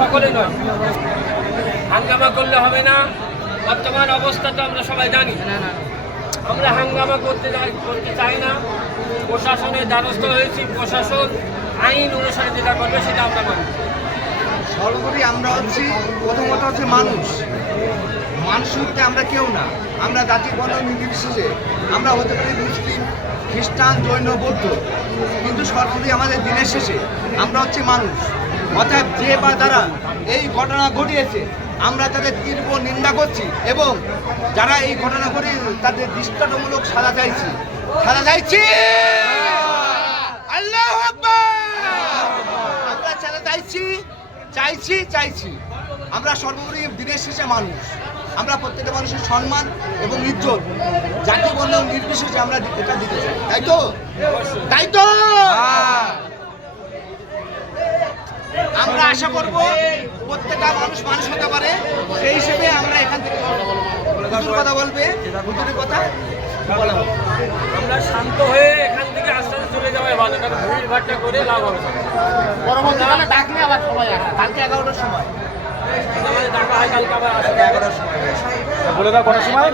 সকলে নয়, হাঙ্গামা করলে হবে না। বর্তমান অবস্থা তো আমরা সবাই জানি। আমরা হাঙ্গামা করতে চাই না। প্রশাসনের দ্বারস্থ হয়েছি, প্রশাসন আইন অনুসারে যেটা করবে সেটা আমরা মানি। সর্বোপরি আমরা হচ্ছি প্রথমত হচ্ছে মানুষ মধ্যে আমরা কেউ না। আমরা জাতি বর্ণ নির্বিশেষে আমরা হতে পারি মুসলিম, খ্রিস্টান, জৈন, বৌদ্ধ, কিন্তু সর্বোপরি আমাদের দিনের শেষে আমরা হচ্ছে মানুষ। অর্থাৎ যে বা যারা এই ঘটনা ঘটিয়েছে আমরা তাদের তীব্র নিন্দা করছি এবং যারা এই ঘটনা ঘটিয়ে তাদের দৃষ্টান্তমূলক সাজা চাইছি। আল্লাহু আকবার। আমরা সাজা চাইছি। আমরা সর্বোপরি দিনের শেষে মানুষ। আমরা প্রত্যেকটা মানুষের সম্মান এবং ইজ্জত জাতি বর্ণ নির্বিশেষে আমরা এটা দিতে চাই, তাই তো আমরা আশা করব প্রত্যেকটা মানুষ হতে পারে। সেই হিসেবে আমরা এখান থেকে কথা বলবে কথা বলা হবে। আমরা শান্ত হয়ে এখান থেকে আস্তে আস্তে চলে যাওয়াই ভালো, কারণ ভিড় ভাট্টা করে লাভ হবে না। পরবর্তীকালে ডাকলে আবার সময় কালকে 11টার সময় আমাদের ডাকা হয়, কালকে আবার আসবে 11টার সময়। বলে দাও কটার সময়?